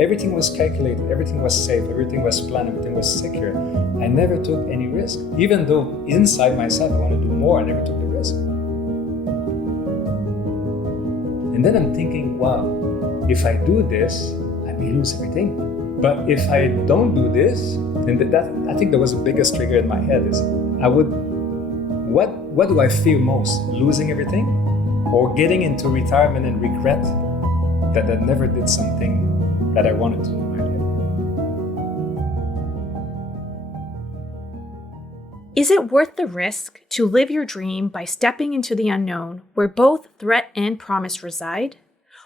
Everything was calculated, everything was safe, everything was planned, everything was secure. I never took any risk. Even though inside myself I want to do more, I never took the risk. And then I'm thinking, wow, if I do this, I may lose everything. But if I don't do this, then I think that was the biggest trigger in my head is what do I fear most? Losing everything or getting into retirement and regret that I never did something that I wanted to in my life. Is it worth the risk to live your dream by stepping into the unknown where both threat and promise reside?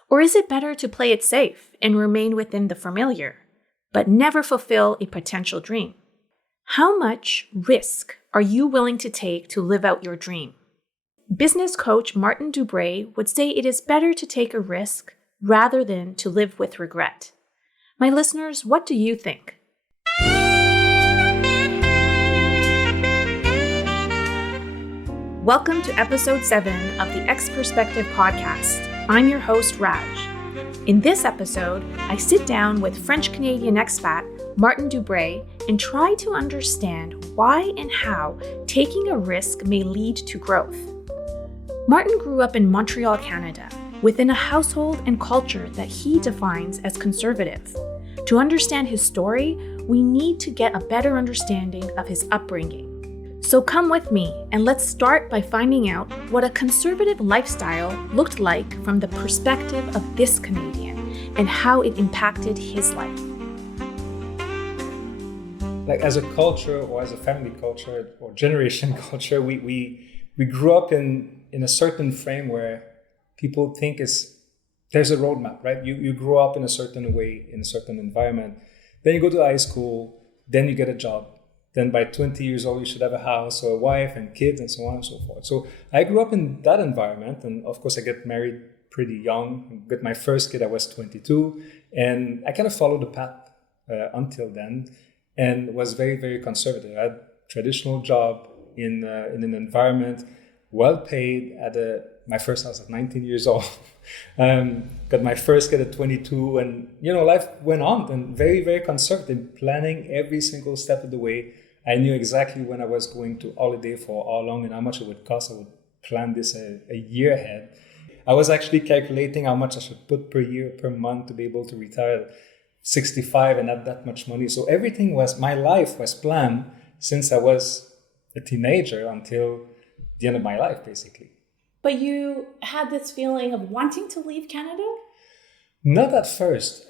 Or is it better to play it safe and remain within the familiar, but never fulfill a potential dream? How much risk are you willing to take to live out your dream? Business coach Martin Dubray would say it is better to take a risk rather than to live with regret. My listeners, what do you think? Welcome to episode 7 of the X Perspective podcast. I'm your host, Raj. In this episode, I sit down with French-Canadian expat Martin Dubray and try to understand why and how taking a risk may lead to growth. Martin grew up in Montreal, Canada, within a household and culture that he defines as conservative. To understand his story, we need to get a better understanding of his upbringing. So come with me and let's start by finding out what a conservative lifestyle looked like from the perspective of this Canadian and how it impacted his life. Like as a culture or as a family culture or generation culture, we grew up in a certain frame where people think there's a roadmap, right? You grow up in a certain way, in a certain environment. Then you go to high school, then you get a job. Then by 20 years old, you should have a house or a wife and kids and so on and so forth. So I grew up in that environment. And of course, I got married pretty young. Got my first kid, I was 22. And I kind of followed the path until then and was very, very conservative. I had a traditional job in an environment, well paid, my first house at 19 years old. Got my first kid at 22, and life went on and very, very conservative, planning every single step of the way. I knew exactly when I was going to holiday for how long and how much it would cost. I would plan this a year ahead. I was actually calculating how much I should put per year, per month to be able to retire at 65 and have that much money. So my life was planned since I was a teenager until the end of my life, basically. But you had this feeling of wanting to leave Canada? Not at first.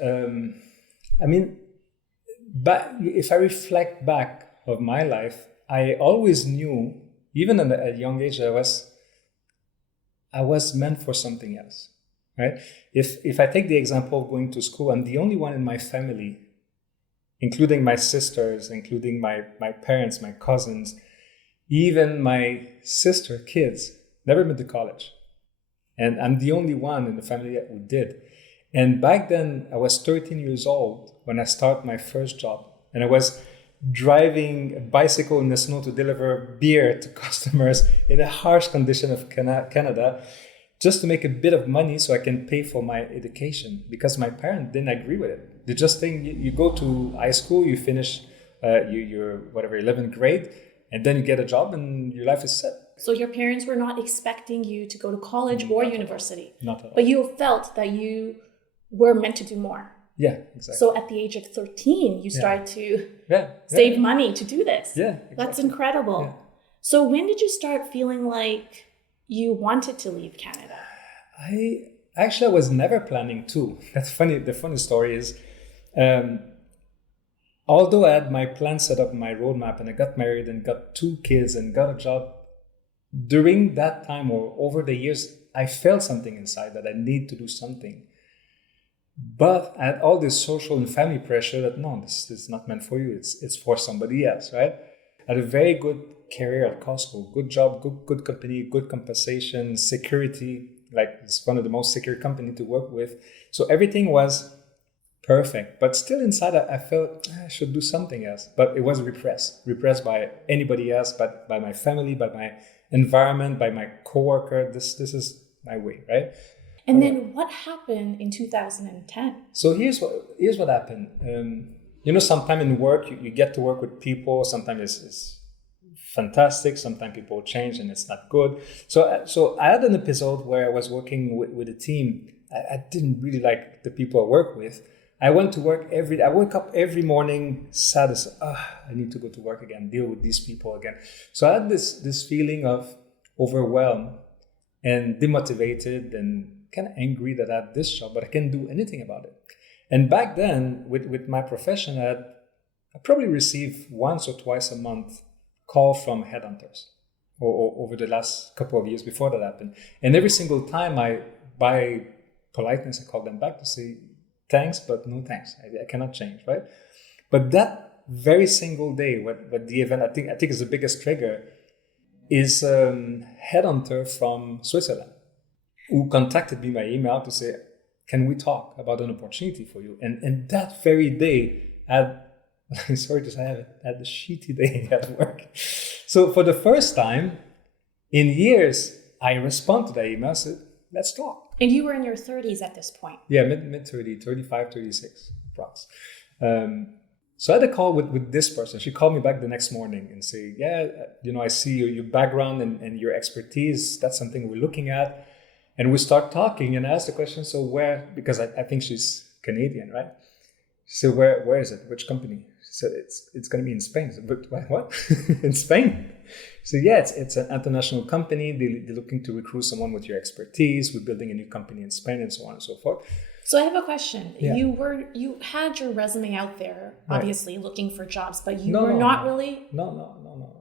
But if I reflect back of my life, I always knew, even at a young age, I was meant for something else, right? If I take the example of going to school, I'm the only one in my family, including my sisters, including my parents, my cousins, even my sister kids, never been to college. And I'm the only one in the family who did. And back then, I was 13 years old when I started my first job. And I was driving a bicycle in the snow to deliver beer to customers in a harsh condition of Canada, just to make a bit of money so I can pay for my education. Because my parents didn't agree with it. They just think you go to high school, you finish your 11th grade, and then you get a job and your life is set. So your parents were not expecting you to go to college or university. Not at all. But you felt that you were meant to do more. Yeah, exactly. So at the age of 13, you started to save money to do this. Yeah, exactly. That's incredible. Yeah. So when did you start feeling like you wanted to leave Canada? I was never planning to. That's funny. The funny story is, although I had my plan set up, my roadmap, and I got married and got 2 kids and got a job, during that time or over the years, I felt something inside that I need to do something. But I had all this social and family pressure that no, this is not meant for you. It's for somebody else, right? I had a very good career at Costco, good job, good company, good compensation, security. Like it's one of the most secure company to work with. So everything was perfect. But still inside, I felt I should do something else. But it was repressed by anybody else, but by my family, by my environment, by my coworker. This is my way, right? And then what happened in 2010? So here's what happened. Sometime in work, you get to work with people. Sometimes it's fantastic. Sometimes people change and it's not good. So I had an episode where I was working with a team. I didn't really like the people I work with. I went to work I woke up every morning sad as, I need to go to work again, deal with these people again. So I had this feeling of overwhelmed and demotivated and kind of angry that I had this job, but I can't do anything about it. And back then, with my profession, I probably received once or twice a month call from headhunters or over the last couple of years before that happened. And every single time by politeness, I called them back to say, thanks, but no thanks. I cannot change, right? But that very single day, what the event, I think is the biggest trigger, is headhunter from Switzerland who contacted me by email to say, can we talk about an opportunity for you? And that very day, sorry to say, I had a shitty day at work. So for the first time in years, I respond to that email and said, let's talk. And you were in your 30s at this point. Yeah, mid 30, 35, 36, approx. So I had a call with this person. She called me back the next morning and say, I see your background and your expertise. That's something we're looking at. And we start talking and I asked the question, so where, because I think she's Canadian, right? She said, where is it? Which company? She said, it's going to be in Spain. I said, but what? In Spain? She said, yeah, it's an international company. They're looking to recruit someone with your expertise. We're building a new company in Spain and so on and so forth. So I have a question. Yeah. You had your resume out there, obviously, looking for jobs, but you No, were not really... No.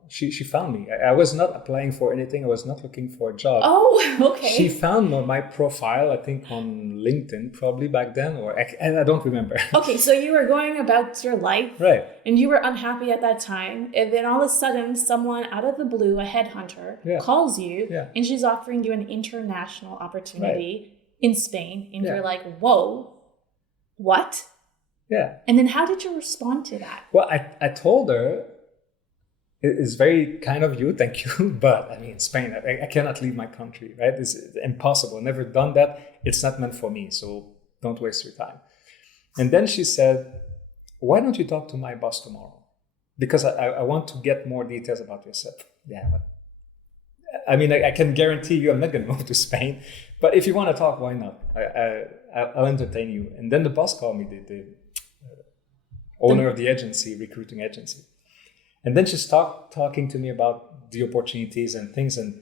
She found me. I was not applying for anything. I was not looking for a job. Oh, okay. She found my profile, I think on LinkedIn probably back then, and I don't remember. Okay, so you were going about your life. Right. And you were unhappy at that time. And then all of a sudden, someone out of the blue, a headhunter, calls you and she's offering you an international opportunity in Spain. And you're like, whoa, what? Yeah. And then how did you respond to that? Well, I told her, it's very kind of you, thank you. But I mean, Spain, I cannot leave my country, right? It's impossible. I've never done that. It's not meant for me. So don't waste your time. And then she said, why don't you talk to my boss tomorrow? Because I want to get more details about yourself. Yeah. But, I mean, I can guarantee you I'm not going to move to Spain. But if you want to talk, why not? I'll entertain you. And then the boss called me, the owner of the agency, recruiting agency. And then she started talking to me about the opportunities and things. And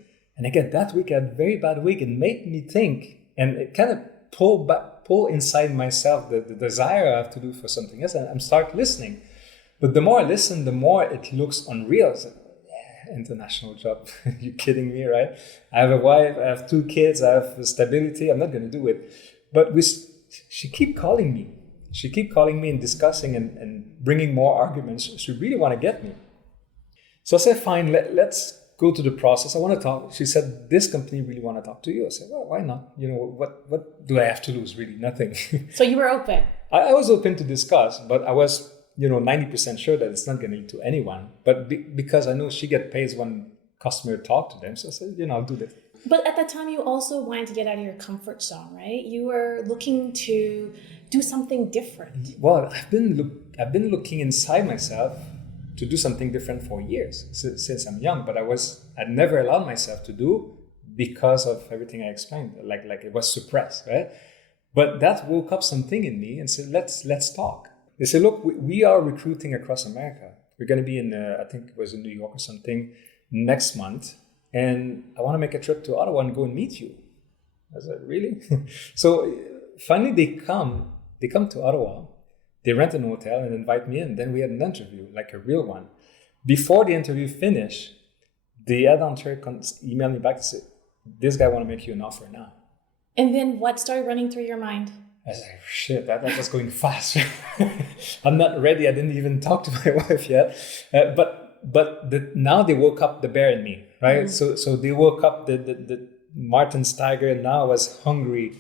again, that week I had a very bad week. It made me think, and it kind of pull inside myself the desire I have to do for something else. And I'm start listening. But the more I listen, the more it looks unreal. It's like, international job. You're kidding me, right? I have a wife, I have 2 kids, I have stability. I'm not going to do it. But she keep calling me. She keep calling me and discussing and bringing more arguments. She really want to get me. So I said, fine, let's go to the process. I want to talk. She said, this company really want to talk to you. I said, well, why not? What do I have to lose? Really nothing. So you were open. I was open to discuss, but I was 90% sure that it's not going to lead to anyone. But because I know she get paid when customer talk to them. So I said, I'll do that. But at that time, you also wanted to get out of your comfort zone, right? You were looking to do something different. Well, I've been looking inside myself to do something different for years since I'm young. But I'd never allowed myself to do because of everything I explained. Like it was suppressed, right? But that woke up something in me and said, let's talk. They said, look, we are recruiting across America. We're going to be in, I think it was in New York or something, next month. And I want to make a trip to Ottawa and go and meet you. I said, really? So finally they come to Ottawa. They rent an hotel and invite me in. Then we had an interview, like a real one. Before the interview finished, the headhunter emailed me back and said, this guy want to make you an offer now. And then what started running through your mind? I was like, shit, that was going fast. I'm not ready. I didn't even talk to my wife yet. But now they woke up the bear in me, right? Mm-hmm. So they woke up the Martin's tiger, and now I was hungry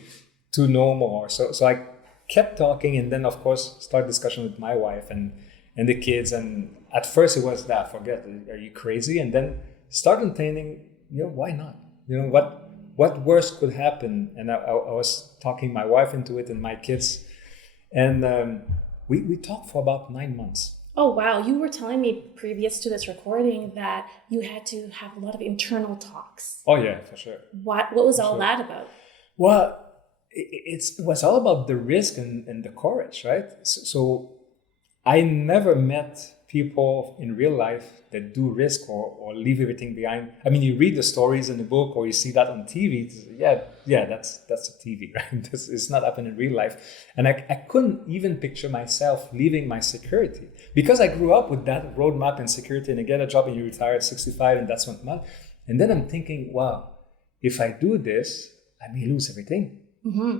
to know more. So I kept talking, and then of course start discussion with my wife and the kids. And at first it was that, forget, are you crazy? And then start entertaining, why not? what worse could happen? And I was talking my wife into it and my kids. And we talked for about 9 months. Oh, wow. You were telling me previous to this recording that you had to have a lot of internal talks. Oh, yeah, for sure. What was all that about? Well, it was all about the risk and the courage, right? So I never met people in real life that do risk or leave everything behind. I mean, you read the stories in the book or you see that on TV. That's a TV, right? It's not happening in real life. And I couldn't even picture myself leaving my security because I grew up with that roadmap and security, and I get a job and you retire at 65 and that's what matters. And then I'm thinking, wow, if I do this, I may lose everything. Mm-hmm.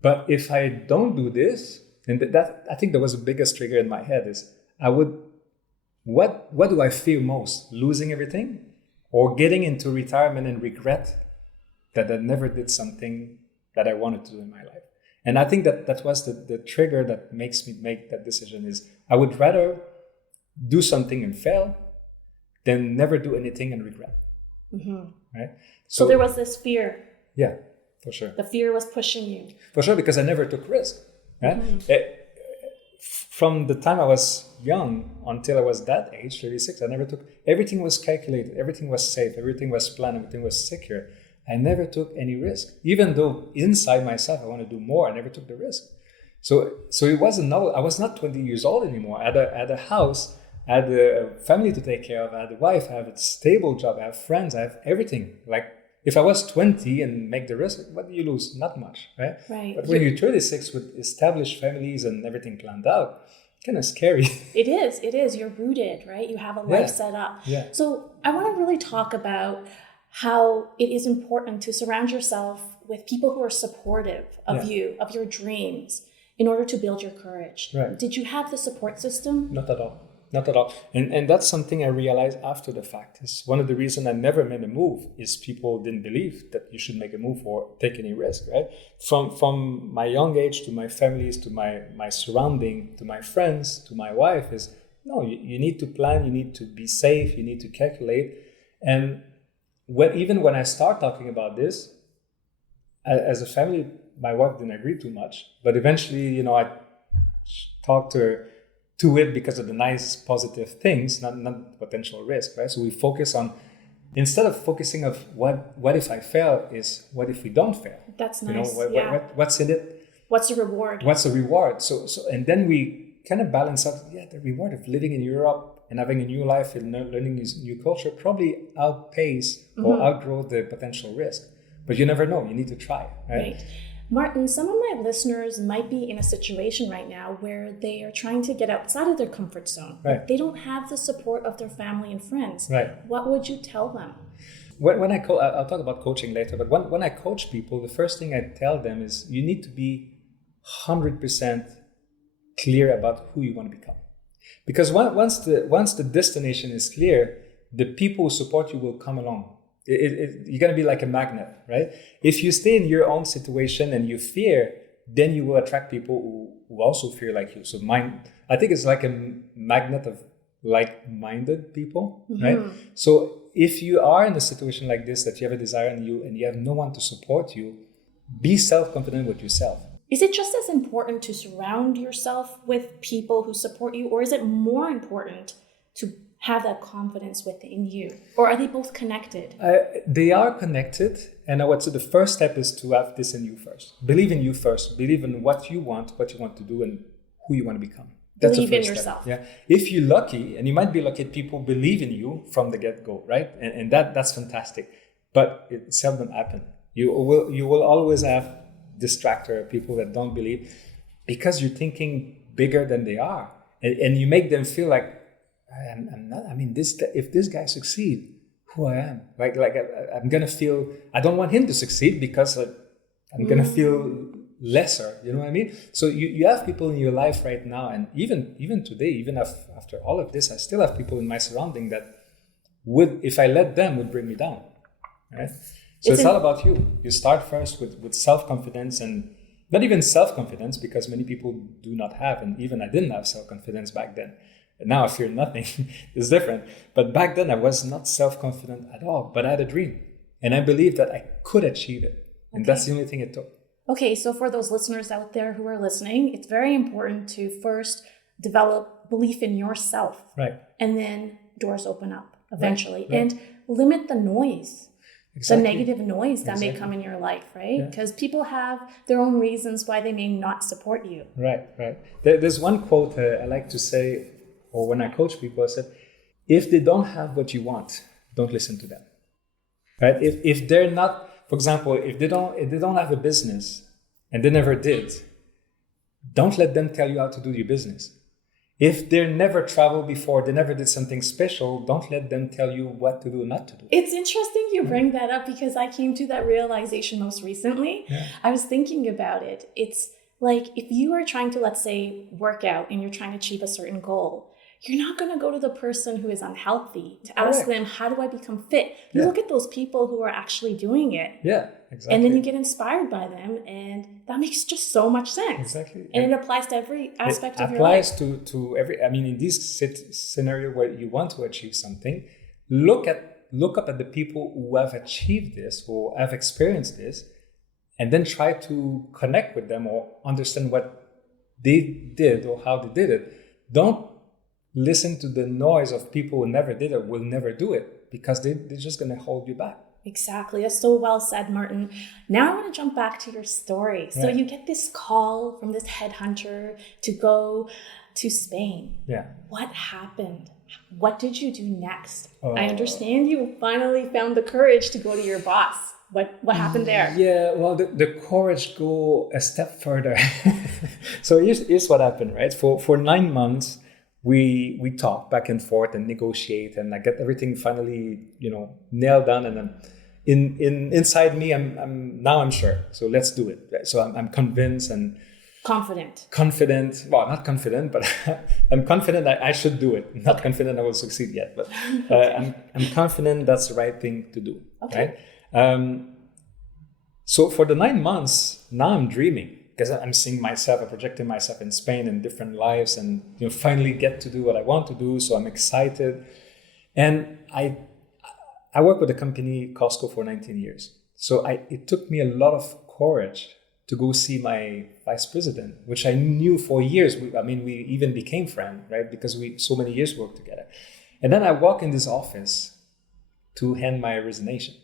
But if I don't do this, and that I think that was the biggest trigger in my head is what do I fear most? Losing everything or getting into retirement and regret that I never did something that I wanted to do in my life? And I think that was the trigger that makes me make that decision is I would rather do something and fail than never do anything and regret. Mm-hmm. Right? So there was this fear. Yeah, for sure. The fear was pushing you. For sure, because I never took risk. Right? Mm-hmm. From the time I was young until I was that age, 36, everything was calculated, everything was safe, everything was planned, everything was secure. I never took any risk. Even though inside myself I want to do more, I never took the risk. So it wasn't I was not 20 years old anymore. I had a house, I had a family to take care of, I had a wife, I have a stable job, I have friends, I have everything. Like if I was 20 and make the risk, what do you lose? Not much, right? Right. But when you're 36 with established families and everything planned out, kind of scary. It is. You're rooted, right? You have a life set up. Yeah. So I want to really talk about how it is important to surround yourself with people who are supportive of you, of your dreams, in order to build your courage. Right. Did you have the support system? Not at all. Not at all. And that's something I realized after the fact. Is one of the reasons I never made a move is people didn't believe that you should make a move or take any risk, right? From my young age to my families, to my surrounding, to my friends, to my wife is, no, you need to plan, you need to be safe, you need to calculate. And even when I start talking about this, as a family, my wife didn't agree too much. But eventually, I talked to her to it because of the nice positive things, not potential risk, right? So we focus on, instead of focusing of what if I fail, is what if we don't fail? That's nice. What's in it? What's the reward? What's the reward? So and then we kind of balance out, the reward of living in Europe and having a new life and learning this new culture probably outpace or outgrow the potential risk. But you never know, you need to try, right? Martin, some of my listeners might be in a situation right now where they are trying to get outside of their comfort zone. Right. They don't have the support of their family and friends. Right. What would you tell them? When I'll talk about coaching later, but when I coach people, the first thing I tell them is you need to be 100% clear about who you want to become. Because once the destination is clear, the people who support you will come along. You're going to be like a magnet, right? If you stay in your own situation and you fear, then you will attract people who also fear like you. So I think it's like a magnet of like-minded people, right? So if you are in a situation like this, that you have a desire in you and you have no one to support you, be self-confident with yourself. Is it just as important to surround yourself with people who support you, or is it more important to have that confidence within you? Or are they both connected? They are connected. And I would say the first step is to have this in you first. Believe in you first. Believe in what you want to do, and who you want to become. That's Believe the in first yourself. Step. Yeah. If you're lucky, and you might be lucky, people believe in you from the get-go, right? And that's fantastic. But it seldom happens. You will always have distractor, people that don't believe, because you're thinking bigger than they are. And you make them feel like, I'm not. I mean, if this guy succeed, who I am, like I'm gonna feel. I don't want him to succeed because I'm gonna feel lesser. You know what I mean? So you have people in your life right now, and even today, even after all of this, I still have people in my surrounding that would, if I let them, would bring me down. Right? So it's all about you. You start first with self-confidence, and not even self-confidence, because many people do not have, and even I didn't have self-confidence back then. And now I fear nothing. It's different. But back then I was not self-confident at all, but I had a dream. And I believe that I could achieve it. And that's the only thing it took. Okay, so for those listeners out there who are listening, it's very important to first develop belief in yourself. Right. And then doors open up eventually. Right. And limit the noise. Exactly. The negative noise that may come in your life, right? Because people have their own reasons why they may not support you. Right. There's one quote I like to say, or when I coach people, I said, if they don't have what you want, don't listen to them. Right? If they're not, for example, if they don't have a business and they never did, don't let them tell you how to do your business. If they never traveled before, they never did something special, don't let them tell you what to do or not to do. It's interesting you bring that up because I came to that realization most recently. Yeah. I was thinking about it. It's like if you are trying to, let's say, work out and you're trying to achieve a certain goal, you're not going to go to the person who is unhealthy to ask them, how do I become fit? You look at those people who are actually doing it. Yeah, exactly. And then you get inspired by them, and that makes just so much sense. Exactly. And it applies to every aspect of your life. life. It applies to every, I mean, in this scenario where you want to achieve something, look up at the people who have achieved this, who have experienced this, and then try to connect with them or understand what they did or how they did it. Don't listen to the noise of people who never did it, will never do it, because they're just going to hold you back. Exactly. That's so well said, Martin. Now I want to jump back to your story. So you get this call from this headhunter to go to Spain. Yeah. What happened? What did you do next? I understand you finally found the courage to go to your boss. What happened there? Yeah, well, the courage go a step further. So here's what happened, right? For 9 months, we talk back and forth and negotiate, and I get everything finally, nailed down. And inside me, I'm sure. So let's do it. So I'm convinced and confident. Well, not confident, but I'm confident I should do it. Not confident I will succeed yet, but I'm confident that's the right thing to do. Okay. Right? So for the 9 months, now I'm dreaming. Because I'm seeing myself, I'm projecting myself in Spain in different lives, and finally get to do what I want to do. So I'm excited, and I worked with a company Costco for 19 years. So it took me a lot of courage to go see my vice president, which I knew for years. We even became friends, right? Because we so many years worked together. And then I walk in this office to hand my resignation.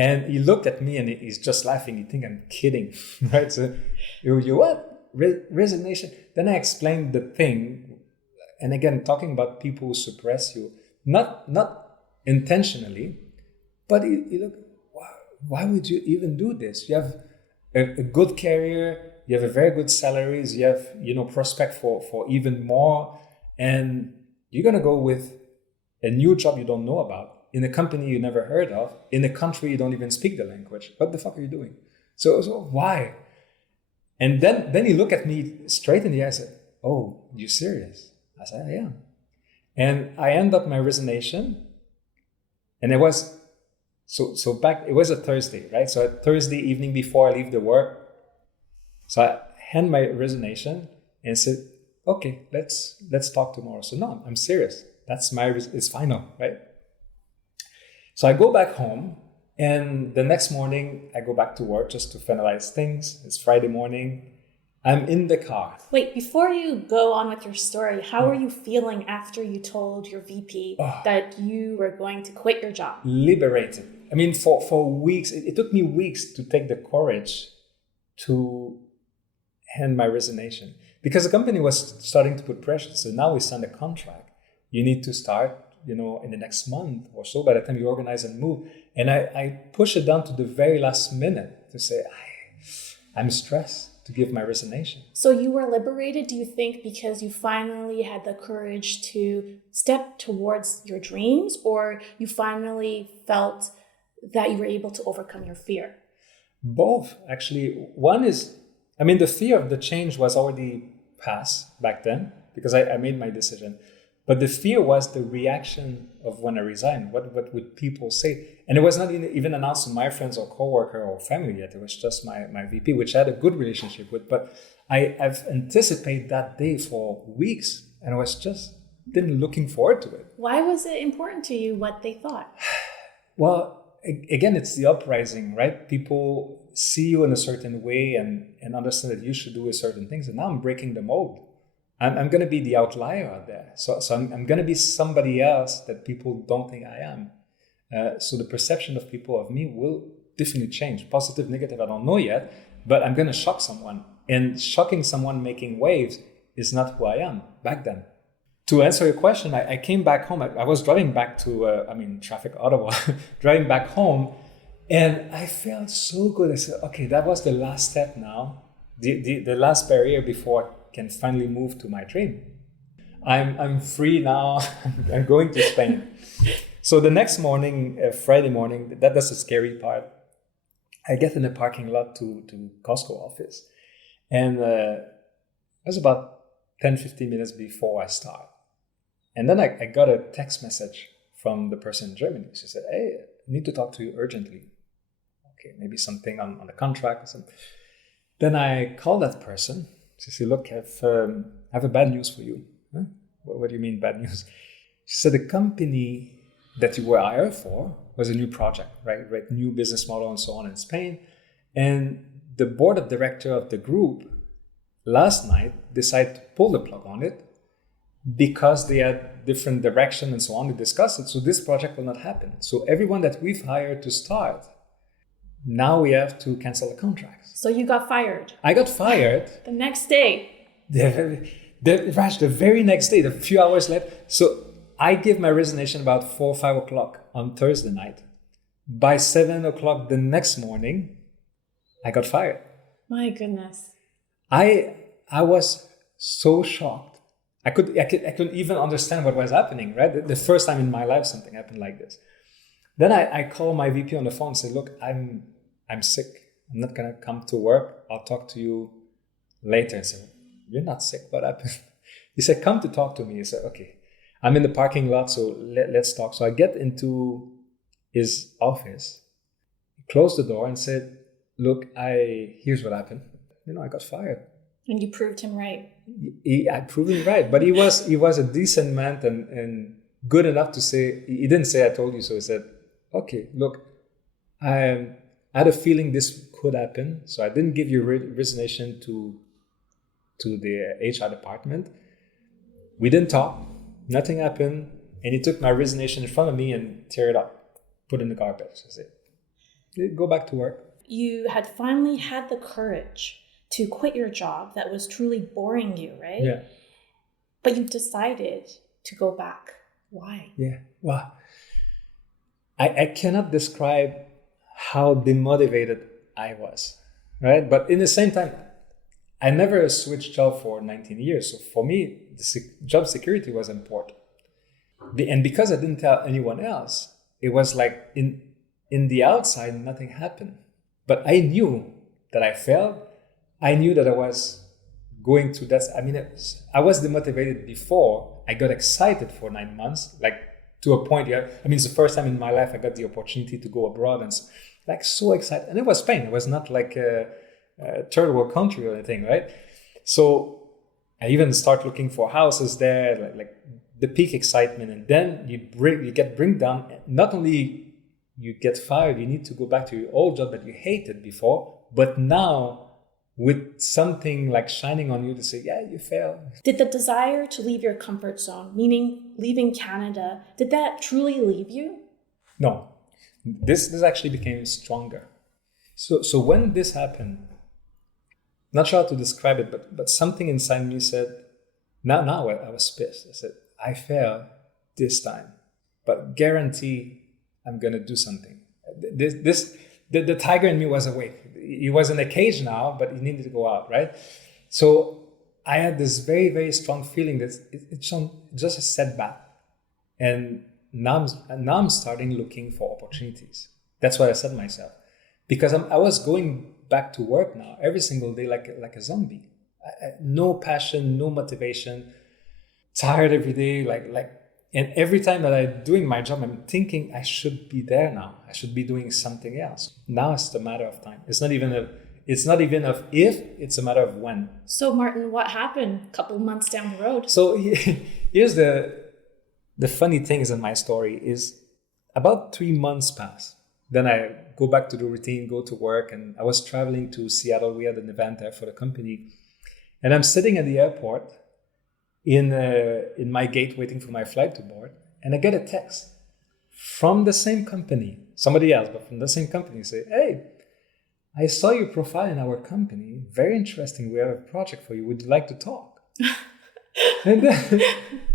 And he looked at me and he's just laughing. He think I'm kidding, right? So, you what? Resignation? Then I explained the thing. And again, talking about people who suppress you, not intentionally, but you look, why would you even do this? You have a good career, you have a very good salaries, you have, prospect for even more. And you're going to go with a new job you don't know about, in a company you never heard of, in a country you don't even speak the language. What the fuck are you doing? So why? And then he looked at me straight in the eye and said, "Oh, you serious?" I said, "I am." And I end up my resignation, and it was it was a Thursday, right? So a Thursday evening before I leave the work, so I hand my resignation and said, "Okay, let's talk tomorrow." So no, I'm serious. That's it's final, right? So I go back home, and the next morning I go back to work just to finalize things. It's Friday morning. I'm in the car. Wait, before you go on with your story, how were you feeling after you told your VP that you were going to quit your job? Liberated. I mean, for weeks, it took me weeks to take the courage to hand my resignation, because the company was starting to put pressure. So now we signed a contract. You need to start, in the next month or so, by the time you organize and move. And I push it down to the very last minute to say, I'm stressed to give my resignation. So you were liberated, do you think, because you finally had the courage to step towards your dreams, or you finally felt that you were able to overcome your fear? Both, actually. One is, the fear of the change was already past back then, because I made my decision. But the fear was the reaction of when I resigned. What would people say? And it was not even announced to my friends or coworker or family yet. It was just my VP, which I had a good relationship with. But I've anticipated that day for weeks, and I was just looking forward to it. Why was it important to you what they thought? Well, again, it's the uprising, right? People see you in a certain way and understand that you should do a certain things. And now I'm breaking the mold. I'm going to be the outlier out there. So I'm going to be somebody else that people don't think I am. So the perception of people of me will definitely change. Positive, negative, I don't know yet, but I'm going to shock someone. And shocking someone making waves is not who I am back then. To answer your question, I came back home. I was driving back to, traffic Ottawa, driving back home, and I felt so good. I said, okay, that was the last step now, the last barrier before I can finally move to my dream. I'm free now. I'm going to Spain. So the next morning, Friday morning, that's the scary part. I get in the parking lot to Costco office, and it was about 10-15 minutes before I start. And then I got a text message from the person in Germany. She said, hey, I need to talk to you urgently. Okay, maybe something on the contract or something. Then I called that person. She said, look, I have a bad news for you. Huh? What do you mean bad news? She said, the company that you were hired for was a new project, right? New business model and so on in Spain. And the board of director of the group last night decided to pull the plug on it because they had different direction and so on to discuss it. So this project will not happen. So everyone that we've hired to start, now we have to cancel the contracts. So you got fired. I got fired. The next day. Raj, the very next day, a few hours later. So I gave my resignation about 4 or 5 o'clock on Thursday night. By 7 o'clock the next morning, I got fired. My goodness. I was so shocked. I couldn't even understand what was happening, right? The first time in my life something happened like this. Then I called my VP on the phone and said, look, I'm sick. I'm not going to come to work. I'll talk to you later. I said, you're not sick. What happened? He said, come to talk to me. I said, okay. I'm in the parking lot, so let's talk. So I get into his office, closed the door and said, look, here's what happened. I got fired. And you proved him right. I proved him right. But he was a decent man and good enough to say, he didn't say, I told you so. He said, okay, look, I had a feeling this could happen. So I didn't give your resignation to the HR department. We didn't talk. Nothing happened. And he took my resignation in front of me and tear it up, put it in the garbage. I said, go back to work. You had finally had the courage to quit your job that was truly boring you, right? Yeah. But you decided to go back. Why? Yeah. Well, I cannot describe how demotivated I was, right? But in the same time, I never switched job for 19 years. So for me, job security was important. And because I didn't tell anyone else, it was like in the outside, nothing happened. But I knew that I failed. I knew that I was going through that. I was demotivated before. I got excited for 9 months, like to a point. Yeah, it's the first time in my life I got the opportunity to go abroad and so excited. And it was Spain. It was not like a third world country or anything, right? So I even start looking for houses there, like the peak excitement, and then you get bring down. Not only you get fired, you need to go back to your old job that you hated before, but now with something like shining on you to say, yeah, you failed. Did the desire to leave your comfort zone, meaning leaving Canada, did that truly leave you? No, this actually became stronger. So when this happened, not sure how to describe it, but something inside me said, now I was pissed. I said, I failed this time, but guarantee I'm going to do something. The tiger in me was awake. He was in a cage now, but he needed to go out, right? So I had this very, very strong feeling that it's just a setback. And now I'm starting looking for opportunities. That's what I said to myself. Because I was going back to work now every single day like a zombie. No passion, no motivation, tired every day, and every time that I'm doing my job, I'm thinking I should be there now. I should be doing something else. Now it's a matter of time. It's not even of if, it's a matter of when. So Martin, what happened a couple months down the road? So here's the funny things in my story is about 3 months passed. Then I go back to the routine, go to work. And I was traveling to Seattle. We had an event there for the company. And I'm sitting at the airport in my gate waiting for my flight to board. And I get a text from the same company, somebody else, but from the same company, say, hey, I saw your profile in our company. Very interesting. We have a project for you. Would you like to talk? And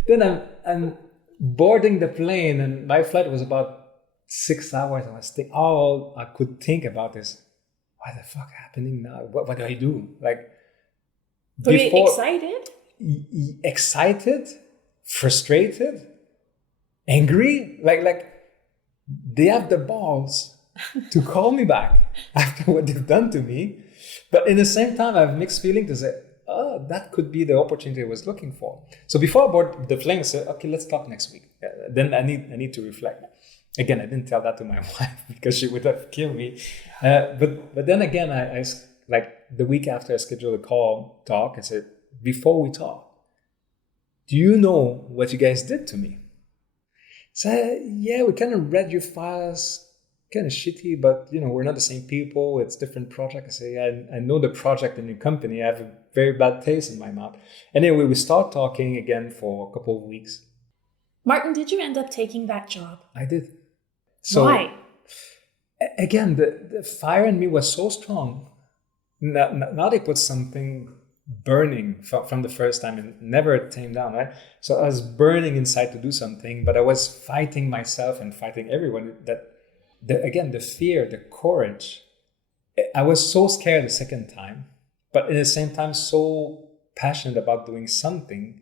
then I'm boarding the plane, and my flight was about 6 hours. I was thinking, all I could think about is, what the fuck happening now? What do I do? Like, were you excited? Excited, frustrated, angry. Like they have the balls to call me back after what they've done to me. But in the same time, I have mixed feeling to say, oh, that could be the opportunity I was looking for. So before I board the plane, I said, okay, let's talk next week. Then I need to reflect. Again, I didn't tell that to my wife because she would have killed me. But then again, I like the week after I scheduled a talk, I said, before we talk, do you know what you guys did to me? So yeah, we kind of read your files, kind of shitty, but we're not the same people. It's different project. I say, yeah, I know the project in your company. I have a very bad taste in my mouth. Anyway, we start talking again for a couple of weeks. Martin, did you end up taking that job? I did. So, why? Again, the fire in me was so strong. Now they put something burning from the first time and never tamed down, right? So I was burning inside to do something, but I was fighting myself and fighting everyone. The fear, the courage. I was so scared the second time, but at the same time, so passionate about doing something.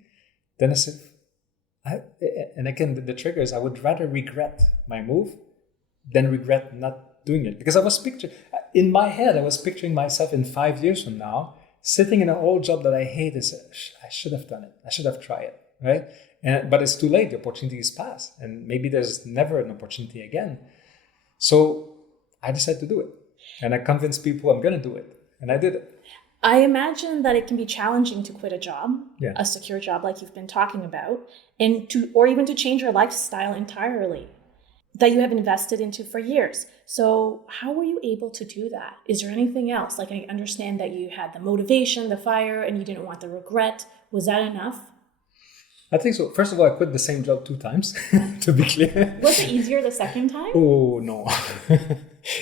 Then I said, and again, the triggers, I would rather regret my move than regret not doing it. Because in my head, I was picturing myself in 5 years from now, sitting in an old job that I hate. I should have done it. I should have tried it, right? But it's too late. The opportunity is past. And maybe there's never an opportunity again. So I decided to do it. And I convinced people I'm going to do it. And I did it. I imagine that it can be challenging to quit a job, yeah. a secure job like you've been talking about, or even to change your lifestyle entirely that you have invested into for years. So how were you able to do that? Is there anything else? Like, I understand that you had the motivation, the fire, and you didn't want the regret. Was that enough? I think so. First of all, I quit the same job 2 times, to be clear. Was it easier the second time? Oh, no.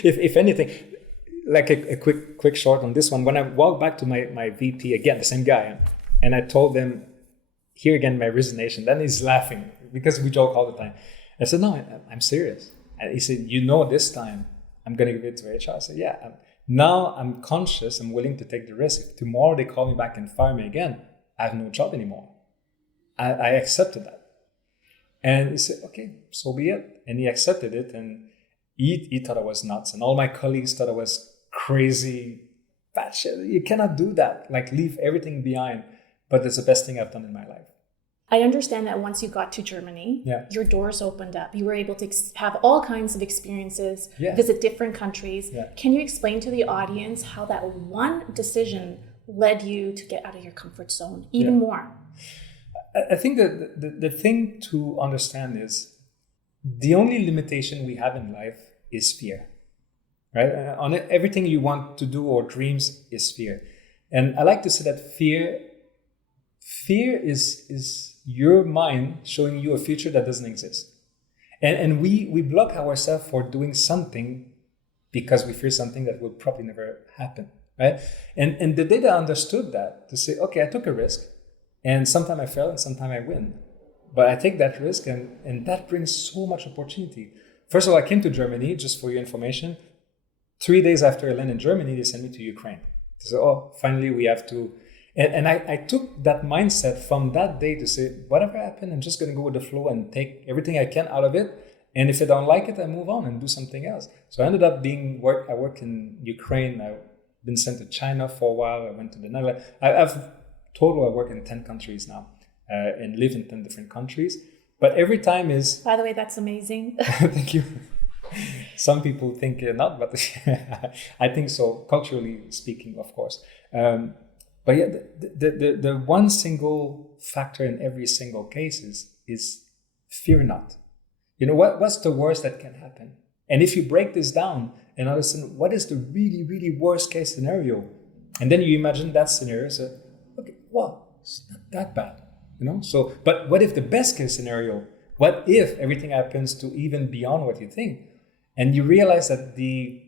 if anything, like a quick short on this one. When I walked back to my VP, again, the same guy, and I told them, here again, my resignation. Then he's laughing because we joke all the time. I said, no, I'm serious. And he said, this time I'm going to give it to HR. I said, yeah. Now I'm conscious. I'm willing to take the risk. If tomorrow they call me back and fire me again, I have no job anymore. I accepted that. And he said, okay, so be it. And he accepted it. And he thought I was nuts. And all my colleagues thought I was crazy. Bad shit. You cannot do that. Like, leave everything behind. But it's the best thing I've done in my life. I understand that once you got to Germany, your doors opened up. You were able to have all kinds of experiences, visit different countries. Yeah. Can you explain to the audience how that one decision led you to get out of your comfort zone even more? I think that the thing to understand is the only limitation we have in life is fear, right? On everything you want to do or dreams is fear. And I like to say that fear is your mind showing you a future that doesn't exist. And we block ourselves for doing something because we fear something that will probably never happen, right? And the day that I understood that, to say, okay, I took a risk, and sometimes I fail and sometimes I win. But I take that risk and that brings so much opportunity. First of all, I came to Germany, just for your information. 3 days after I landed in Germany, they sent me to Ukraine. They said, oh, finally we have to... And I took that mindset from that day to say, whatever happened, I'm just going to go with the flow and take everything I can out of it. And if I don't like it, I move on and do something else. So I ended up I work in Ukraine. I've been sent to China for a while. I went to the Netherlands. I work in 10 countries now and live in 10 different countries. But every time is... By the way, that's amazing. Thank you. Some people think not, but I think so, culturally speaking, of course. But yeah, the one single factor in every single case is fear not. What's the worst that can happen? And if you break this down and understand what is the really, really worst case scenario, and then you imagine that scenario, so, okay, well, it's not that bad, So, but what if the best case scenario? What if everything happens to even beyond what you think? And you realize that the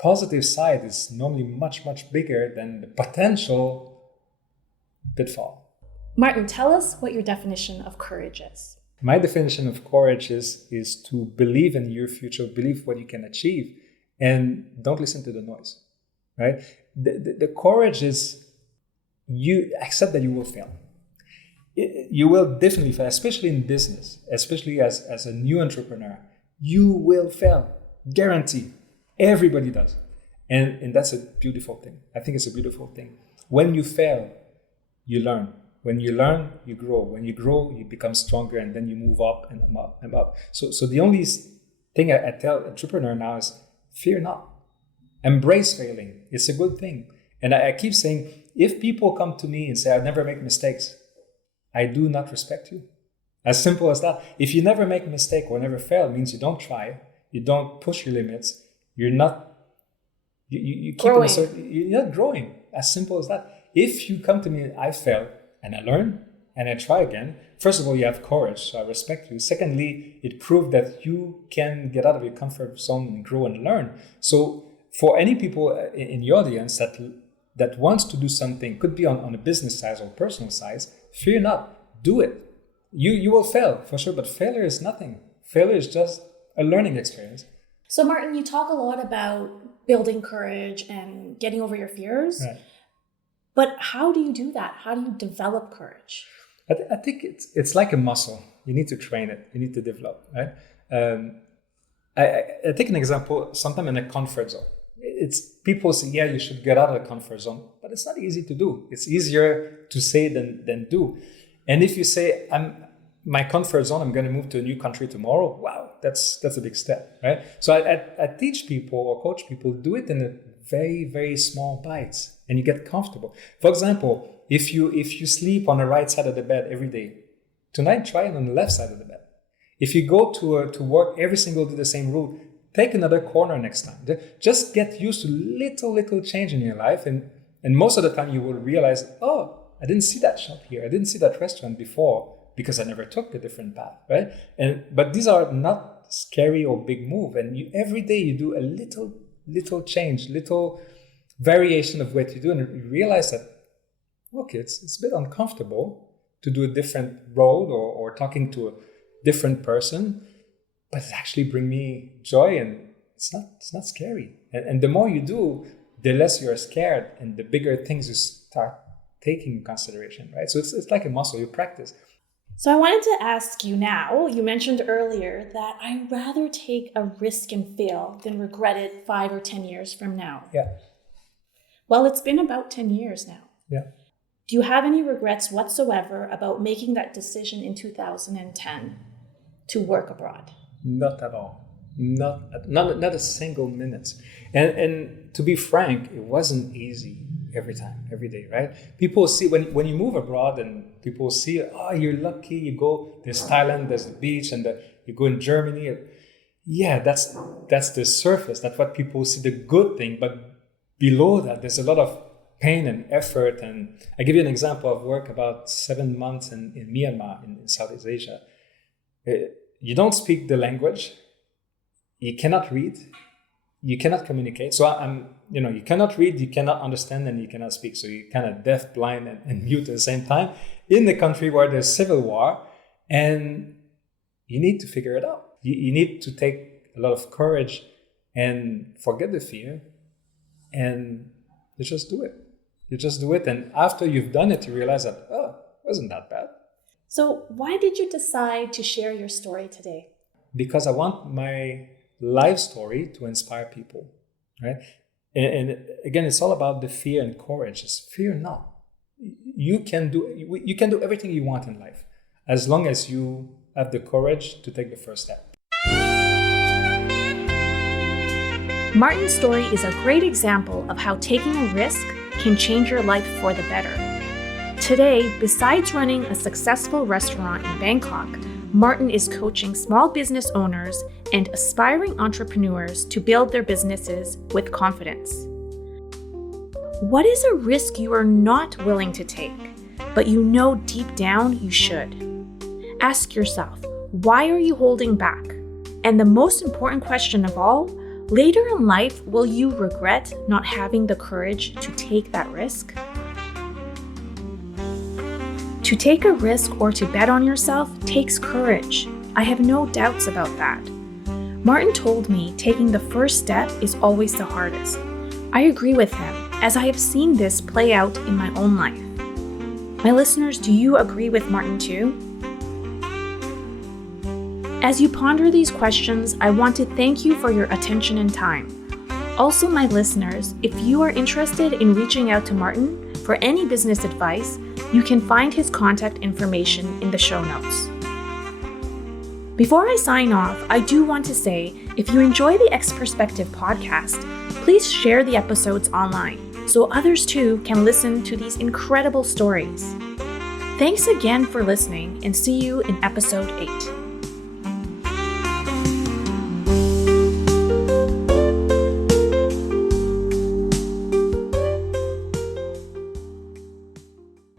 positive side is normally much, much bigger than the potential pitfall. Martin, tell us what your definition of courage is. My definition of courage is to believe in your future, believe what you can achieve, and don't listen to the noise, right? The courage is you accept that you will fail. You will definitely fail, especially in business, especially as a new entrepreneur. You will fail, guarantee. Everybody does. And that's a beautiful thing. I think it's a beautiful thing. When you fail, you learn. When you learn, you grow. When you grow, you become stronger, and then you move up and up and up. So the only thing I tell entrepreneur now is fear not. Embrace failing. It's a good thing. And I keep saying, if people come to me and say, I never make mistakes, I do not respect you. As simple as that. If you never make a mistake or never fail, it means you don't try, you don't push your limits, you're not, you keep growing. You're not growing. As simple as that. If you come to me, I fail, and I learn, and I try again, first of all, you have courage, so I respect you. Secondly, it proved that you can get out of your comfort zone and grow and learn. So for any people in your audience that wants to do something, could be on a business side or personal side, fear not, do it. You will fail for sure, but failure is nothing. Failure is just a learning experience. So Martin, you talk a lot about building courage and getting over your fears, right. But how do you do that? How do you develop courage? I think it's like a muscle. You need to train it. You need to develop, right? I take an example, sometimes in a comfort zone. It's people say, yeah, you should get out of the comfort zone, but it's not easy to do. It's easier to say than do. And if you say, my comfort zone, I'm going to move to a new country tomorrow. Wow, that's a big step, right? So I teach people or coach people, do it in a very, very small bites, and you get comfortable. For example, if you sleep on the right side of the bed every day, tonight try it on the left side of the bed. If you go to work every single day the same route, take another corner next time. Just get used to little change in your life, and most of the time you will realize, oh, I didn't see that shop here. I didn't see that restaurant before because I never took a different path, right? But these are not scary or big move, and every day you do a little change, little variation of what you do, and you realize that, okay, it's a bit uncomfortable to do a different road or talking to a different person, but it actually brings me joy, and it's not scary. And the more you do, the less you're scared, and the bigger things you start taking in consideration, right? So it's like a muscle, you practice. So I wanted to ask you now, you mentioned earlier that I'd rather take a risk and fail than regret it 5 or 10 years from now. Yeah. Well, it's been about 10 years now. Yeah. Do you have any regrets whatsoever about making that decision in 2010 to work abroad? Not at all. Not a single minute. And to be frank, it wasn't easy every time, every day, right? People see when you move abroad, and people see, oh, you're lucky. You go, there's Thailand, there's the beach, and you go in Germany. Yeah, that's the surface. That's what people see, the good thing. But below that, there's a lot of pain and effort. And I give you an example. I've worked about 7 months in Myanmar, in Southeast Asia. You don't speak the language. You cannot read. You cannot communicate. So you cannot read, you cannot understand, and you cannot speak. So you're kind of deaf, blind, and mute at the same time in the country where there's civil war, and you need to figure it out. You need to take a lot of courage and forget the fear, and you just do it. You just do it, and after you've done it, you realize that, oh, it wasn't that bad. So why did you decide to share your story today? Because I want my life story to inspire people, right? And again, it's all about the fear and courage. Just fear not. You can do everything you want in life, as long as you have the courage to take the first step. Martin's story is a great example of how taking a risk can change your life for the better. Today, besides running a successful restaurant in Bangkok, Martin is coaching small business owners and aspiring entrepreneurs to build their businesses with confidence. What is a risk you are not willing to take, but you know deep down you should? Ask yourself, why are you holding back? And the most important question of all, later in life, will you regret not having the courage to take that risk? To take a risk or to bet on yourself takes courage. I have no doubts about that. Martin told me taking the first step is always the hardest. I agree with him, as I have seen this play out in my own life. My listeners, do you agree with Martin too? As you ponder these questions, I want to thank you for your attention and time. Also, my listeners, if you are interested in reaching out to Martin for any business advice, you can find his contact information in the show notes. Before I sign off, I do want to say, if you enjoy the X Perspective podcast, please share the episodes online so others too can listen to these incredible stories. Thanks again for listening, and see you in episode 8.